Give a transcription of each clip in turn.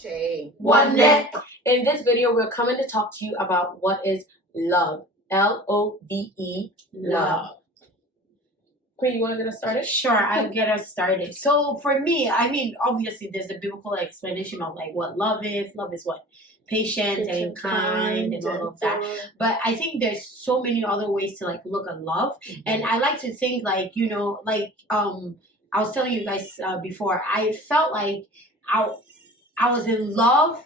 Shay. One neck. In this video, we're coming to talk to you about what is love. Love. Love. Queen, you want to get us started? Sure, I'll get us started. So for me, I mean, obviously there's the biblical explanation of like what love is. Love is what? Patient and kind and all of that. But I think there's so many other ways to like look at love. Mm-hmm. And I like to think like, you know, like I was telling you guys before, I felt like I was in love,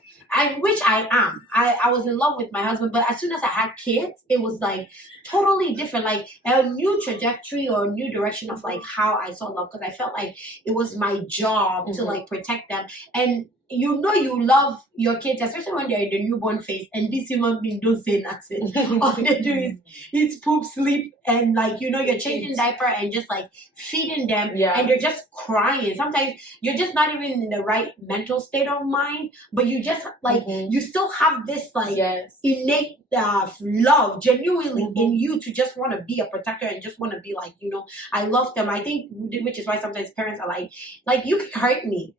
which I am. I was in love with my husband, but as soon as I had kids, it was like totally different, like a new trajectory or a new direction of like how I saw love, because I felt like it was my job to like protect them. And you know you love your kids, especially when they're in the newborn phase, and these human beings don't say nothing. All they do is eat, poop, sleep, and like, you know, you're changing diaper and just like feeding them, and they're just crying. Sometimes you're just not even in the right mental state of mind, but you just like you still have this like innate love genuinely in you to just want to be a protector and just want to be like, you know, I love them. I think, which is why sometimes parents are like you can hurt me,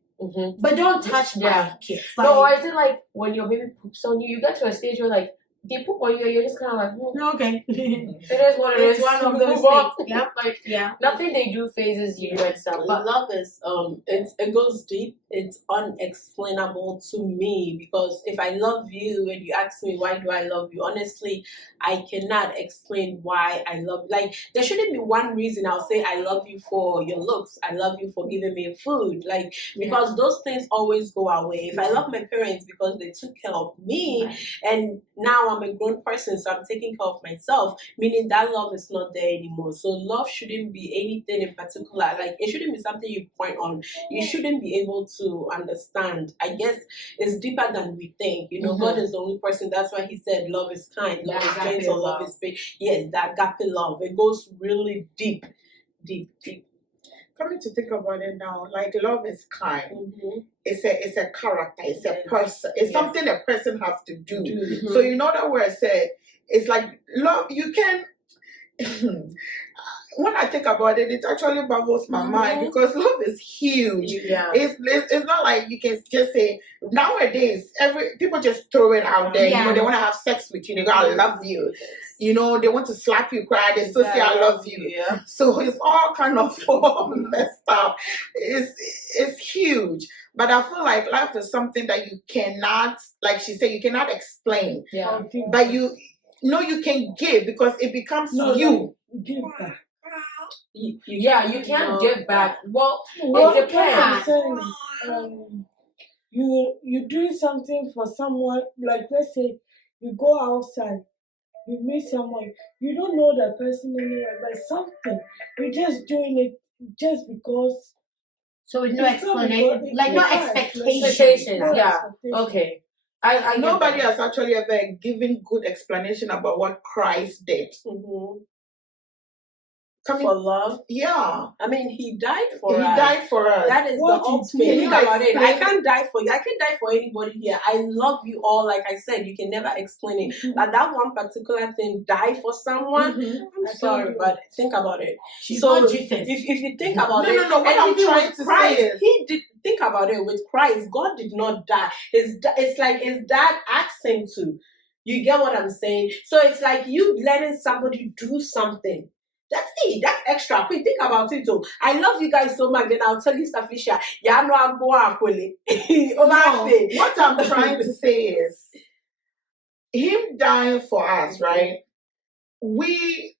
but don't touch my kids. Like, no, or is it like when your baby poops on you, you get to a stage where like they poop on you, you're just kind of like, okay. It is what it is. It's one of those things. Yeah, like nothing they do phases you and stuff. But love is it goes deep. It's unexplainable to me, because if I love you and you ask me why do I love you, honestly, I cannot explain why I love you. Like, there shouldn't be one reason I'll say I love you for your looks, I love you for giving me food, like, because those things always go away. If I love my parents because they took care of me, and now I'm a grown person, so I'm taking care of myself, meaning that love is not there anymore. So love shouldn't be anything in particular. Like, it shouldn't be something you point on. You shouldn't be able to understand. I guess it's deeper than we think. You know, God is the only person. That's why He said love is kind, love is gentle, love is patient. Yes, that agape love. It goes really deep. Coming to think about it now, like love is kind. It's a character. It's a person. It's something a person has to do. So you know that where I said it's like love. You can. When I think about it, it actually baffles my mind, because love is huge. It's not like you can just say nowadays. People just throw it out there. You know, they want to have sex with you. They go, "I love you." You know, they want to slap you, cry. They still say, "I love you." So it's all kind of messed up. It's huge. But I feel like life is something that you cannot, like she said, you cannot explain. But you can give, because it becomes you. Give back. You can't give back. Well, What it depends. You doing something for someone, like let's say you go outside, you meet someone, you don't know that person anyway, but something, you're just doing it just because. So with no explanation, like no Expectations. Okay. I Nobody has actually ever given good explanation about what Christ did. For love? Yeah. I mean, He died for us. He died for us. That is the ultimate. Think about it. I can't die for you. I can't die for anybody here. I love you all. Like I said, you can never explain it. But that one particular thing, die for someone, I'm sorry, but think about it. So if you think about it, no. What I'm trying to say is, He did. Think about it. With Christ, God did not die. It's like His dad asked Him to. You get what I'm saying? So it's like you letting somebody do something. That's it. That's extra. Think about it too. I love you guys so much. Then I'll tell you, Stafisha. No, what I'm trying to say is, Him dying for us, right? We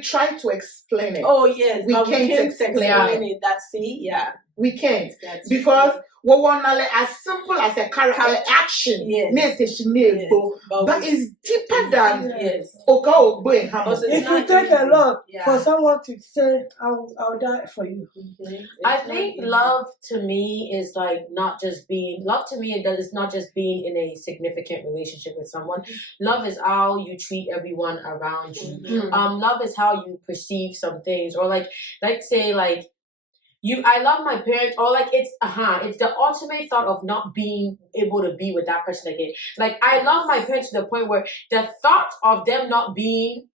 try to explain it. Oh yes, we can't explain it. That's we can't, because as simple as a character action, but it's deeper than If you take a lot for someone to say, I'll die for you. I think love to me is like not just being love to me. It's not just being in a significant relationship with someone. Love is how you treat everyone around you. Love is how you perceive some things, or like say like. I love my parents, or like it's the ultimate thought of not being able to be with that person again. Like, I love my parents to the point where the thought of them not being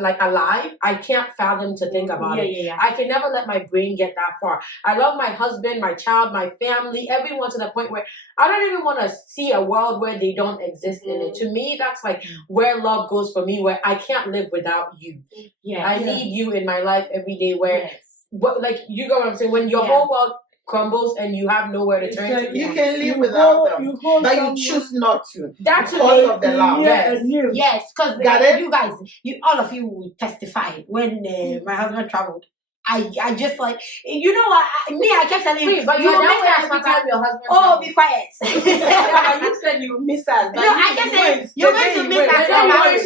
like alive, I can't fathom to think about it. I can never let my brain get that far. I love my husband, my child, my family, everyone to the point where I don't even want to see a world where they don't exist in it. To me, that's like where love goes for me, where I can't live without you. I need you in my life every day. Where, but like you know what I'm saying, when your whole world crumbles and you have nowhere to turn to, you can live without them, but you choose not to. That's because of the love. Yes, because you guys, all of you will testify when my husband traveled. I just like, you know what, I kept telling you, but you will miss us every time your husband travels. Be quiet. You said you miss us. No, I just said you're going to miss us.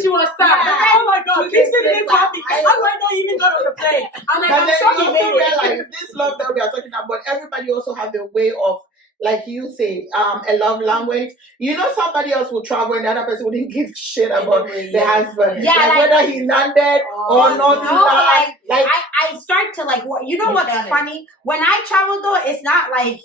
She was sad. Oh my God, Kissy didn't call me. I might not even got on the plane. I'm like, I'm sure you made it. Like this love that we are talking about, everybody also have a way of, like you say, a love language. You know, somebody else will travel and the other person wouldn't give shit about the husband. Like whether he landed or not. No, I start to like, you know what's funny? When I travel though, it's not like,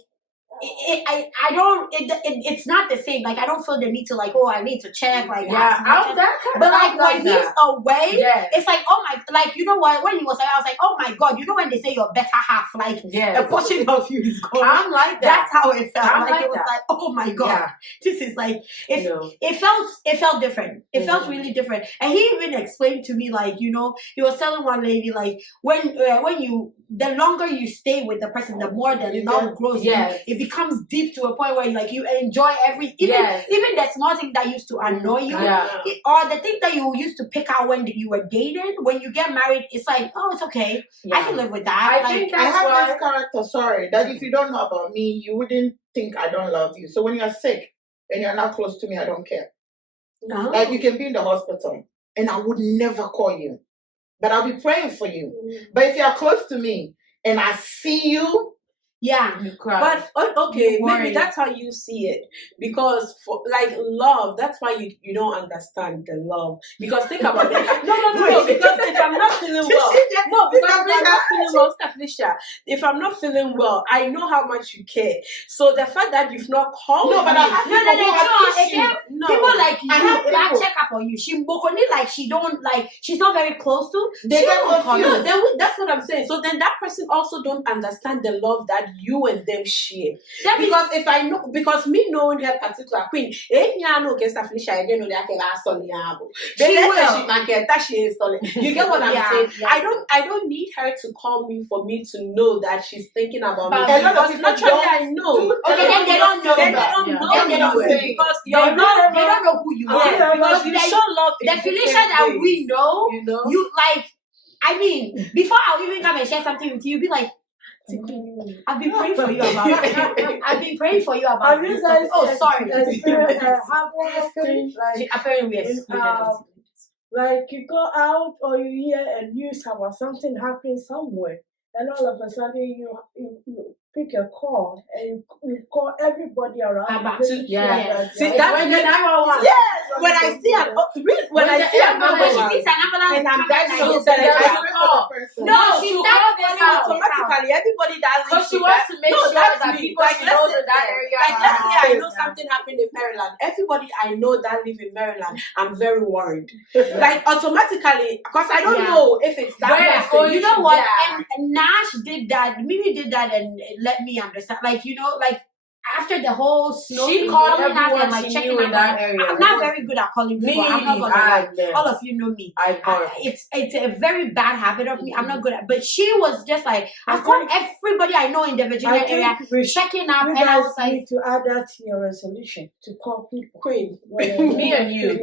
it's not the same. Like I don't feel the need to like, I need to check like but like when he's away, it's like, oh my, like you know what, when he was away, I was like, oh my God, you know when they say your better half, like a portion of you is gone. I'm like that. That's how it felt. Like it was like, oh my God, this is like it felt different. It felt really different. And he even explained to me, like, you know, he was telling one lady, like when you, the longer you stay with the person, the more the love grows. It becomes deep to a point where you enjoy every even the small thing that used to annoy you, or the thing that you used to pick out when you were dating. When you get married, it's like, oh, it's okay. I can live with that. I think I have this character. That if you don't know about me, you wouldn't think I don't love you. So when you're sick and you're not close to me, I don't care. Like you can be in the hospital and I would never call you, but I'll be praying for you. But if you're close to me and I see you, you cry. But okay, maybe that's how you see it. Because for like love, that's why you don't understand the love. Because think about it. No. Because if I'm not feeling well, Steflisha, if I'm not feeling well, I know how much you care. So the fact that you've not called me, but I have people like you, I check up on you. She like she don't like, she's not very close to. They get confused. No, that's what I'm saying. So then that person also don't understand the love that you and them share. Because if I know, because me knowing her particular queen, you get what I'm saying? I don't need her to call me for me to know that she's thinking about me. Because naturally I know. Okay, then they don't know. They don't know because they don't know who you are. Because you show love. The Felicia that we know, you like. I mean, before I'll even come and share something with you, be like, I've been praying for you about it. I've been praying for you about it. Oh, sorry. Apparently we experienced. Like you go out or you hear a news about something happening somewhere, and all of a sudden you pick a call and you call everybody around. See, that's when when I see an ambulance, and I'm she starts automatically everybody that because she wants to make sure that people she knows in that area. Like let's say I know something happened in Maryland. Everybody I know that live in Maryland, I'm very worried. Like automatically, because I don't know if it's that person. You know what? And Nash did that. Mimi did that and let me understand. Like, you know, like after the whole snow, she called everyone and like checking in that area. I'm not very good at calling people. I'm not gonna lie. All of you know me. It's a very bad habit of me. I'm not good at. But she was just like, I've called everybody I know in the Virginia area, checking up, and I was like, to add that to your resolution to call people. Queen, me and you.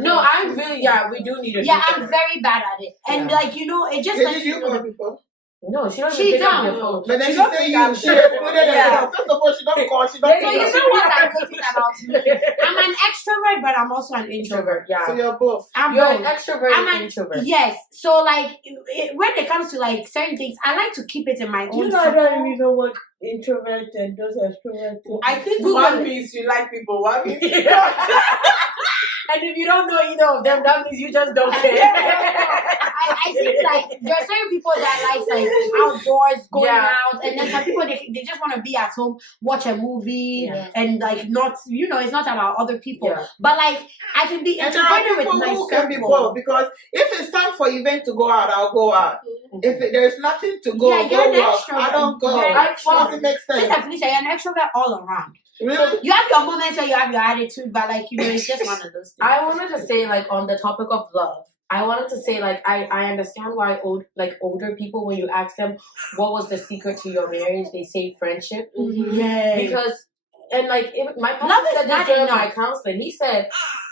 No, I'm really we do need a. I'm very bad at it, and like you know, it just like you call people. No, she doesn't pick up the phone. But then she say you. She excluded herself. First of all, she don't call. She don't. So you know what I'm talking about me? I'm an extrovert, but I'm also an introvert. So you're both. You're an extrovert and introvert. Yes. So like when it comes to like certain things, I like to keep it in my own. I don't even know what introvert and those extroverts. I think Google one it. means you like people, one means you don't. And if you don't know either of them, that means you just don't care. I think like there are certain people that like outdoors, going out, and then some people they just want to be at home, watch a movie, and like not it's not about other people. Yeah. But like I can be And there are introverted with people my who can be circle. both, because if it's time for event to go out, I'll go out. If there's nothing to go, Yeah, you're an work, extrovert. I don't go. You're an That extrovert. doesn't make sense. Sister Felicia, you're an extrovert all around. Really? You have your moments where you have your attitude, but like it's just one of those things. I wanted to say, like, on the topic of love, I wanted to say, like, I understand why older people, when you ask them what was the secret to your marriage, they say friendship. Yeah. Because, and like, my Love pastor is said not this during enough. my counseling. He said,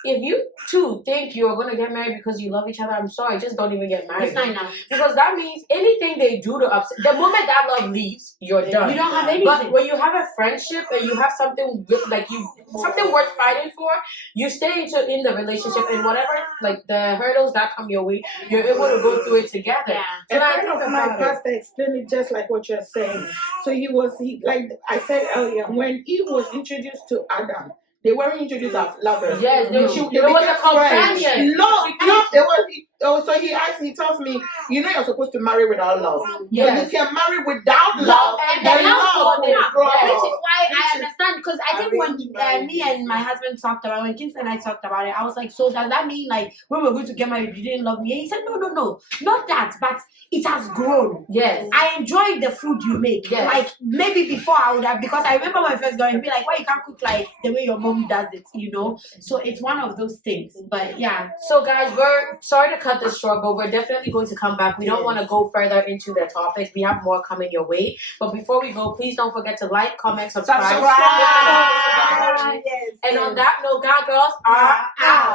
if you two think you're going to get married because you love each other, I'm sorry, just don't even get married. It's not enough. Because that means anything they do to upset, the moment that love leaves, you're done. You don't have anything. But when you have a friendship and you have something something worth fighting for, you stay in the relationship, and whatever the hurdles that come your way, you're able to go through it together. Yeah. And A I friend think of my about it. pastor explained it just like what you're saying. So like I said earlier, when Eve was introduced to Adam, they weren't introduced as lovers. Yes, they They was a became friends. companion. Love, there was. So he tells me, you're supposed to marry without love. Yes. So you can marry without love, Love, And but the love love will will come. grow. Which is why I understand, because I think when Arranged marriage. me and my husband talked about, when Kingston and I talked about it, I was like, so does that mean like when we're going to get married, you didn't love me? And he said, no, not that, but it has grown. Yes. I enjoy the food you make. Yes. Like maybe before I would have, because I remember when I first got it, be like, why you can't cook like the way your mom does it, So it's one of those things. But yeah. So guys, we're sorry to cut this short, but we're definitely going to come back. We don't want to go further into the topic. We have more coming your way. But before we go, please don't forget to like, comment, subscribe. Yes. And on that note, GAGirls are out.